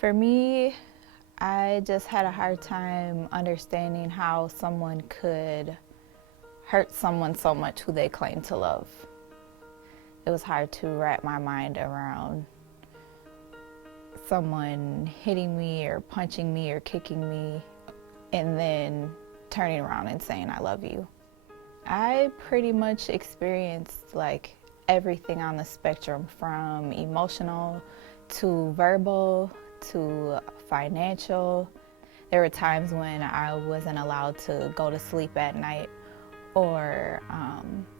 For me, I just had a hard time understanding how someone could hurt someone so much who they claim to love. It was hard to wrap my mind around someone hitting me or punching me or kicking me and then turning around and saying, I love you. I pretty much experienced like everything on the spectrum, from emotional to verbal to financial. There were times when I wasn't allowed to go to sleep at night, or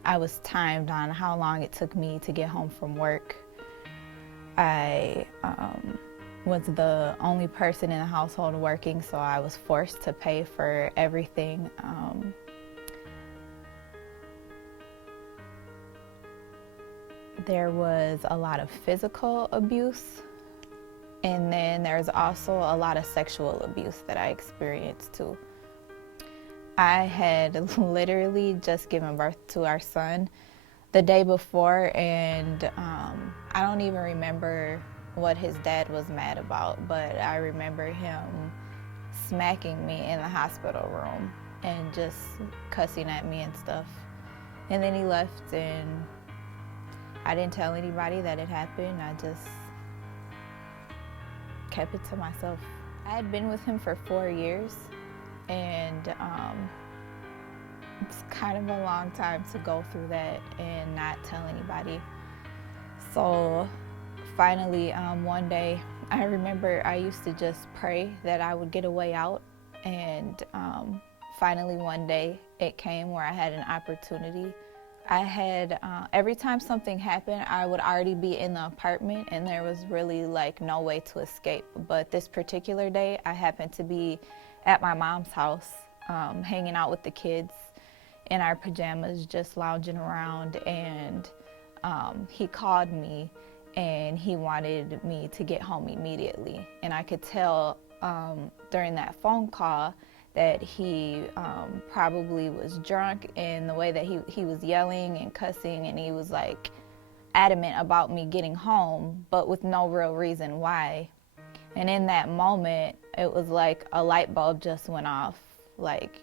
I was timed on how long it took me to get home from work. I was the only person in the household working, so I was forced to pay for everything. There was a lot of physical abuse, and then there's also a lot of sexual abuse that I experienced too. I had literally just given birth to our son the day before, and I don't even remember what his dad was mad about, but I remember him smacking me in the hospital room and just cussing at me and stuff. And then he left, and I didn't tell anybody that it happened. I just kept it to myself. I had been with him for 4 years, and it's kind of a long time to go through that and not tell anybody. So finally, one day, I remember I used to just pray that I would get a way out, and finally one day it came where I had an opportunity. I had, every time something happened, I would already be in the apartment and there was really like no way to escape. But this particular day, I happened to be at my mom's house, hanging out with the kids in our pajamas, just lounging around, and he called me and he wanted me to get home immediately. And I could tell during that phone call that he probably was drunk, in the way that he was yelling and cussing, and he was like adamant about me getting home, but with no real reason why. And in that moment, it was like a light bulb just went off. Like,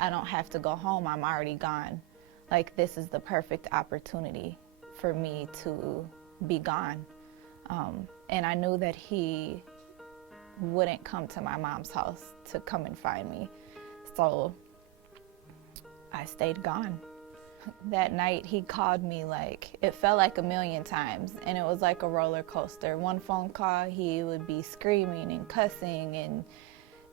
I don't have to go home, I'm already gone. Like, this is the perfect opportunity for me to be gone. And I knew that he wouldn't come to my mom's house to come and find me. So I stayed gone. That night he called me, like, it felt like a million times, and it was like a roller coaster. One phone call he would be screaming and cussing and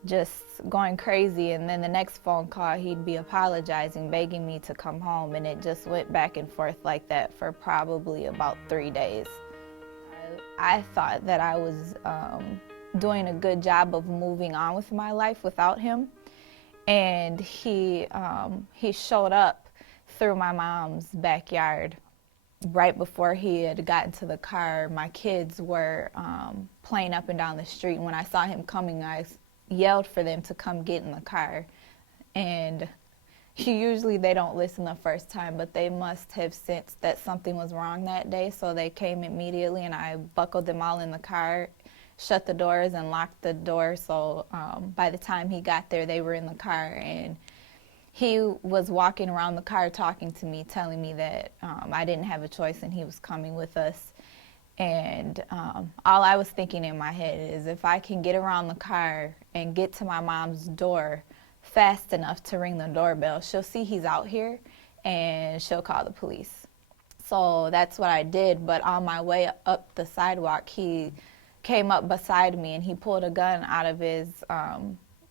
just going crazy, and then the next phone call he'd be apologizing, begging me to come home, and it just went back and forth like that for probably about 3 days. I thought that I was doing a good job of moving on with my life without him, and he showed up through my mom's backyard. Right before he had gotten to the car, my kids were playing up and down the street, and when I saw him coming, I yelled for them to come get in the car. And usually they don't listen the first time, but they must have sensed that something was wrong that day, so they came immediately, and I buckled them all in the car, shut the doors and locked the door. So by the time he got there, they were in the car, and he was walking around the car talking to me, telling me that I didn't have a choice and he was coming with us. And all I was thinking in my head is, if I can get around the car and get to my mom's door fast enough to ring the doorbell, she'll see he's out here and she'll call the police. So that's what I did, but on my way up the sidewalk, he came up beside me and he pulled a gun out of his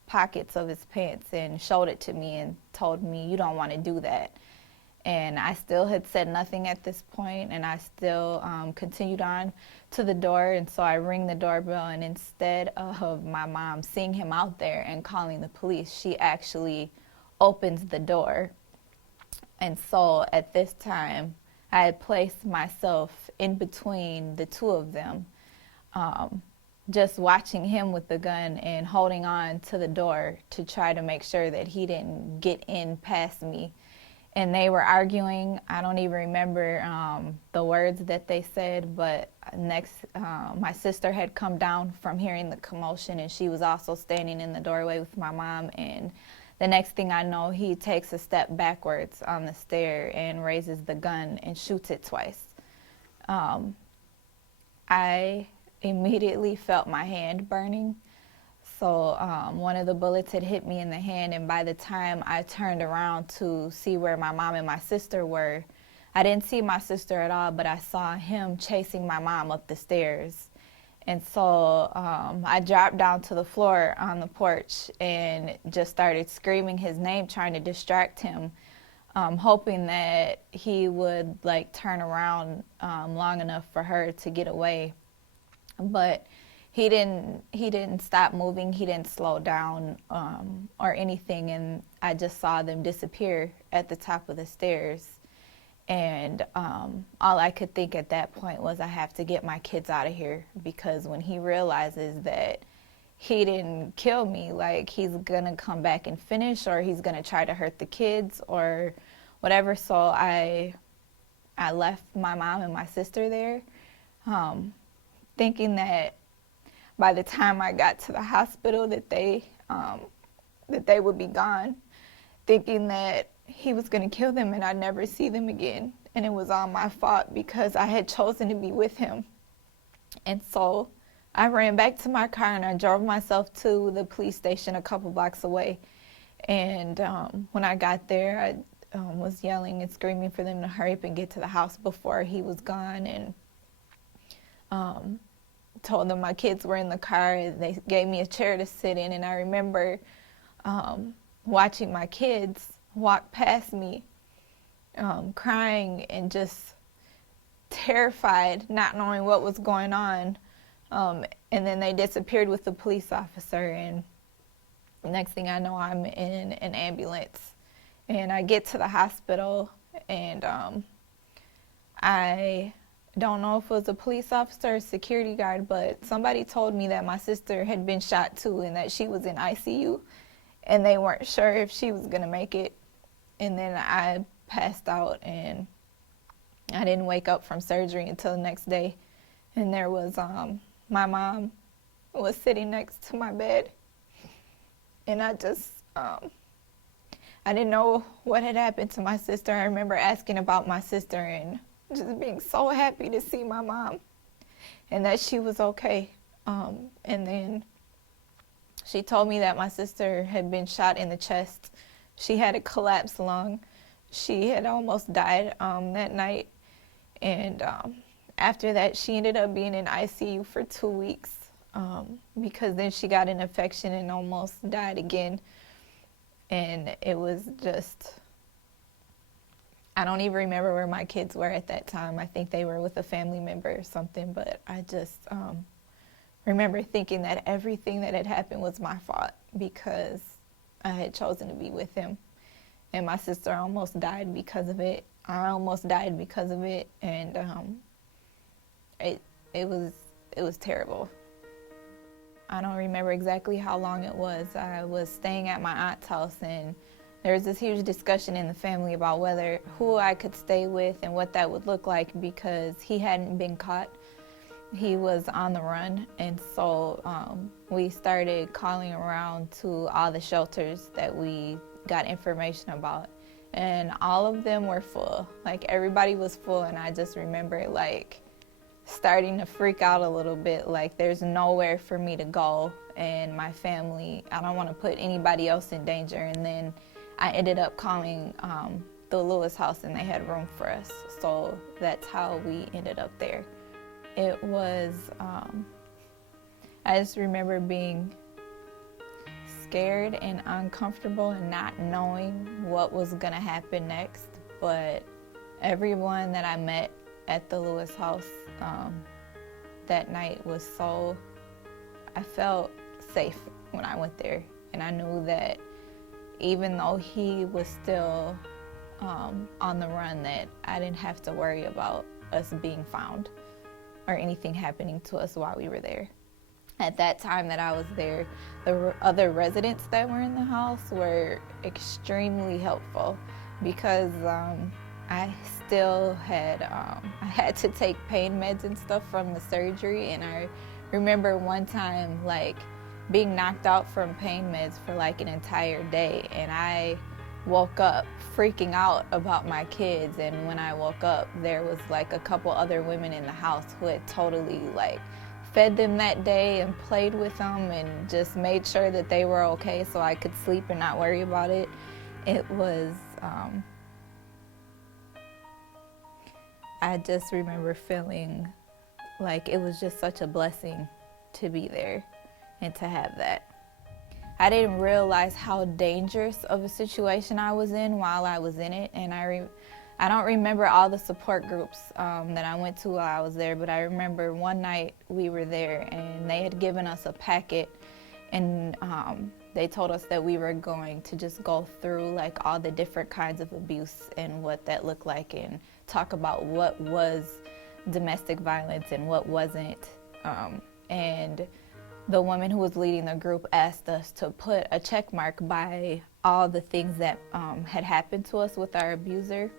pockets of his pants and showed it to me and told me, "You don't want to do that." And I still had said nothing at this point, and I still continued on to the door. And so I ring the doorbell, and instead of my mom seeing him out there and calling the police, she actually opens the door. And so at this time, I had placed myself in between the two of them, just watching him with the gun and holding on to the door to try to make sure that he didn't get in past me. and they were arguing. I don't even remember the words that they said, but next, my sister had come down from hearing the commotion, and she was also standing in the doorway with my mom, and the next thing I know, he takes a step backwards on the stair and raises the gun and shoots it twice. I immediately felt my hand burning. So one of the bullets had hit me in the hand, and by the time I turned around to see where my mom and my sister were, I didn't see my sister at all, but I saw him chasing my mom up the stairs. And so I dropped down to the floor on the porch and just started screaming his name, trying to distract him, hoping that he would like turn around long enough for her to get away. But he didn't stop moving. He didn't slow down or anything, and I just saw them disappear at the top of the stairs. And all I could think at that point was, I have to get my kids out of here, because when he realizes that he didn't kill me, like, he's gonna come back and finish, or he's gonna try to hurt the kids or whatever. So I left my mom and my sister there, thinking that by the time I got to the hospital that they would be gone, thinking that he was going to kill them and I'd never see them again. And it was all my fault because I had chosen to be with him. And so I ran back to my car and I drove myself to the police station a couple blocks away. And when I got there, I was yelling and screaming for them to hurry up and get to the house before he was gone, and told them my kids were in the car, and they gave me a chair to sit in. And I remember watching my kids walk past me, crying and just terrified, not knowing what was going on. And then they disappeared with the police officer, and next thing I know, I'm in an ambulance. And I get to the hospital, and I don't know if it was a police officer or security guard, but somebody told me that my sister had been shot too and that she was in ICU, and they weren't sure if she was going to make it. And then I passed out, and I didn't wake up from surgery until the next day. And there was my mom was sitting next to my bed, and I just I didn't know what had happened to my sister. I remember asking about my sister and just being so happy to see my mom and that she was okay. And then she told me that my sister had been shot in the chest. She had a collapsed lung. She had almost died that night. And after that, she ended up being in ICU for 2 weeks because then she got an infection and almost died again. And it was just, I don't even remember where my kids were at that time. I think they were with a family member or something, but I just remember thinking that everything that had happened was my fault because I had chosen to be with him. And my sister almost died because of it. I almost died because of it, and it was terrible. I don't remember exactly how long it was. I was staying at my aunt's house, and there was this huge discussion in the family about who I could stay with and what that would look like, because he hadn't been caught. He was on the run, and so we started calling around to all the shelters that we got information about, and all of them were full. Like, everybody was full, and I just remember like starting to freak out a little bit, like there's nowhere for me to go, and my family, I don't want to put anybody else in danger. And then I ended up calling the Lewis house, and they had room for us, so that's how we ended up there. It was, I just remember being scared and uncomfortable and not knowing what was gonna happen next, but everyone that I met at the Lewis house that night was I felt safe when I went there, and I knew that even though he was still on the run, that I didn't have to worry about us being found or anything happening to us while we were there. At that time that I was there, the other residents that were in the house were extremely helpful. because I still had I had to take pain meds and stuff from the surgery, and I remember one time like being knocked out from pain meds for like an entire day, and I woke up freaking out about my kids. And when I woke up, there was like a couple other women in the house who had totally like fed them that day and played with them and just made sure that they were okay so I could sleep and not worry about it. It was I just remember feeling like it was just such a blessing to be there and to have that. I didn't realize how dangerous of a situation I was in while I was in it, and I don't remember all the support groups that I went to while I was there, but I remember one night we were there and they had given us a packet, and they told us that we were going to just go through like all the different kinds of abuse and what that looked like, and talk about what was domestic violence and what wasn't. And the woman who was leading the group asked us to put a check mark by all the things that had happened to us with our abuser.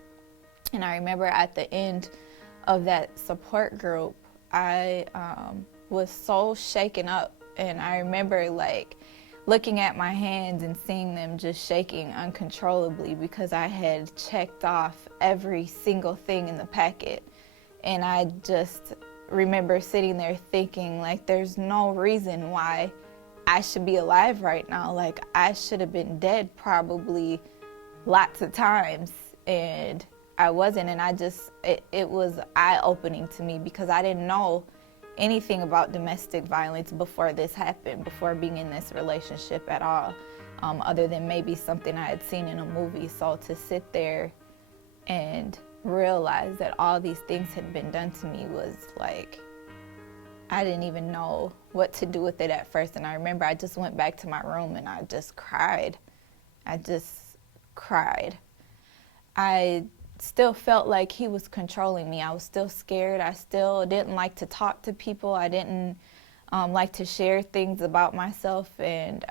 And I remember at the end of that support group, I was so shaken up, and I remember like looking at my hands and seeing them just shaking uncontrollably because I had checked off every single thing in the packet. And I just remember sitting there thinking like there's no reason why I should be alive right now. Like I should have been dead probably lots of times, and I wasn't. And it was eye-opening to me because I didn't know anything about domestic violence before this happened, before being in this relationship at all, other than maybe something I had seen in a movie. So to sit there and realize that all these things had been done to me was like, I didn't even know what to do with it at first. And I remember I just went back to my room and I just cried. I just cried. I still felt like he was controlling me. I was still scared. I still didn't like to talk to people. I didn't like to share things about myself. And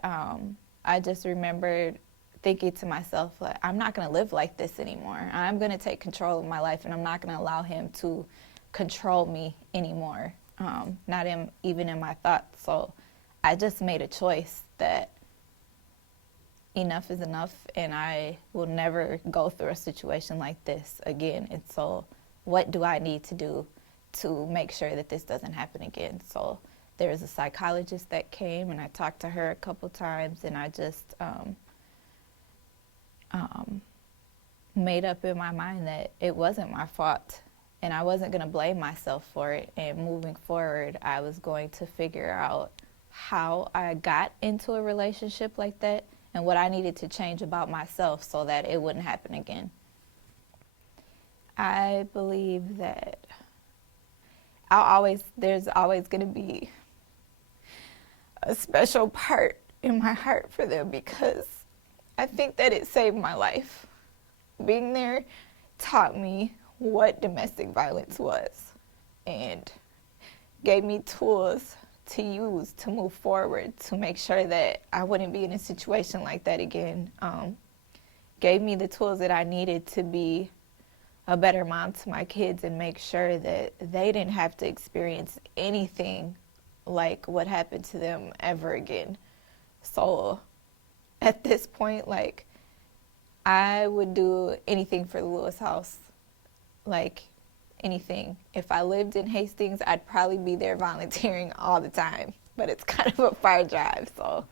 I just remembered thinking to myself, like, I'm not going to live like this anymore. I'm going to take control of my life, and I'm not going to allow him to control me anymore, not even in my thoughts. So I just made a choice that enough is enough, and I will never go through a situation like this again. And so what do I need to do to make sure that this doesn't happen again? So there was a psychologist that came, and I talked to her a couple times, and I just made up in my mind that it wasn't my fault, and I wasn't going to blame myself for it. And moving forward, I was going to figure out how I got into a relationship like that and what I needed to change about myself so that it wouldn't happen again. I believe that there's always going to be a special part in my heart for them, because I think that it saved my life. Being there taught me what domestic violence was and gave me tools to use to move forward to make sure that I wouldn't be in a situation like that again. Gave me the tools that I needed to be a better mom to my kids and make sure that they didn't have to experience anything like what happened to them ever again. So at this point, like, I would do anything for the Lewis house, like anything. If I lived in Hastings, I'd probably be there volunteering all the time, but it's kind of a far drive, so